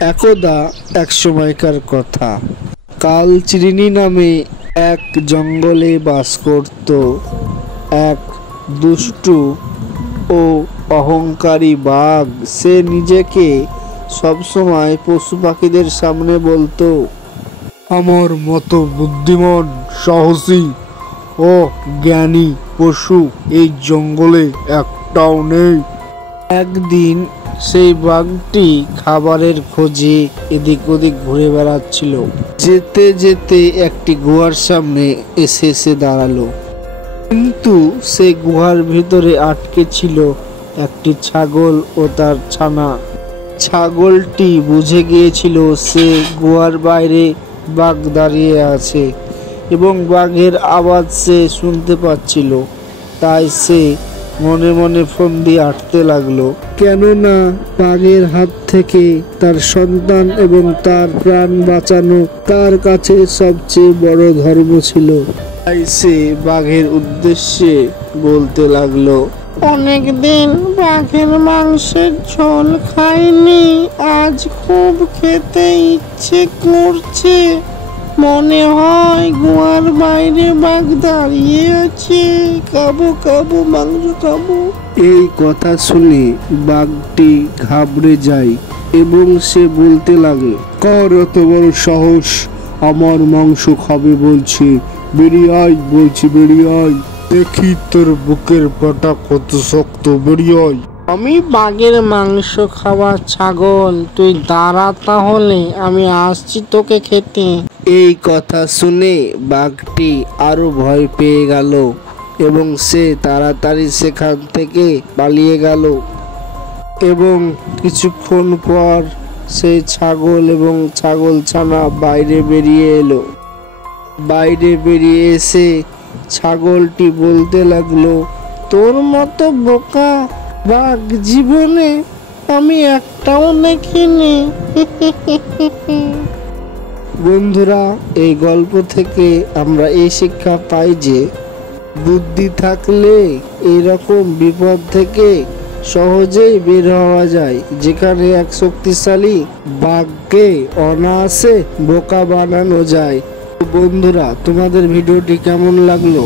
একদা এক সময়কার কথা, কালচিরিনি নামে এক জঙ্গলে বাস করত এক দুষ্টু ও অহংকারী বাঘ। সে নিজেকে সবসময় পশু পাখিদের সামনে বলতো, আমার মতো বুদ্ধিমান, সাহসী ও জ্ঞানী পশু এই জঙ্গলে একটাও নেই। একদিন সেই বাঘটি খাবারের খোঁজে এদিক ওদিক ঘুরে বেড়াচ্ছিল। যেতে যেতে একটি গুহার সামনে এসে দাঁড়ালো, কিন্তু সে গুহার ভিতরে আটকে ছিল একটি ছাগল ও তার ছানা। ছাগলটি বুঝে গিয়েছিল সে গুহার বাইরে বাঘ দাঁড়িয়ে আছে এবং বাঘের আওয়াজ সে শুনতে পাচ্ছিল। তাই সে মনে মনে ফন্দি আঁটতে লাগলো, কেননা বাঘের হাত থেকে তার সন্তান এবং তার প্রাণ বাঁচানো তার কাছে সবচেয়ে বড় ধর্ম ছিল। তাই সে বাঘের উদ্দেশ্যে বলতে লাগলো, অনেকদিন বাঘের মাংসের ঝোল খাইনি, আজ খুব খেতে ইচ্ছে করছে। মনে হয় গুহার বাইরে বাঘ দাঁড়িয়ে আছে, খাবো খাবো মাংস খাবো। এই কথা শুনে বাঘটি ঘাবড়ে যায় এবং সে বলতে লাগে, কার এত বড় সাহস আমার মাংস খাবে বলছে, বেরিয়ে আয় বলছি, বেরিয়ে আয়, দেখি তোর বুকের পাটা কত শক্ত, বেরিয়ে আয়। আমি বাঘের মাংস খাওয়া ছাগল, তুই দাঁড়া তাহলে, আমি আসছি তোকে খেতে। এই কথা শুনে বাঘটি আরো ভয় পেয়ে গেল এবং সে তাড়াতাড়ি সেখান থেকে পালিয়ে গেল। এবং কিছুক্ষণ পর সেই ছাগল এবং ছাগল ছানা বাইরে বেরিয়ে এলো। বাইরে বেরিয়ে এসে ছাগলটি বলতে লাগলো, তোর মতো বোকা বাঘ জীবনে আমি একটাও দেখিনি। বন্ধুরা, এই গল্প থেকে আমরা এই শিক্ষা পাই যে বুদ্ধি থাকলে এরকম বিপদ থেকে সহজেই বের হওয়া যায়, যেখানে এক শক্তিশালী বাঘকে অনায়াসে বোকা বানানো যায়। বন্ধুরা, তোমাদের ভিডিওটি কেমন লাগলো?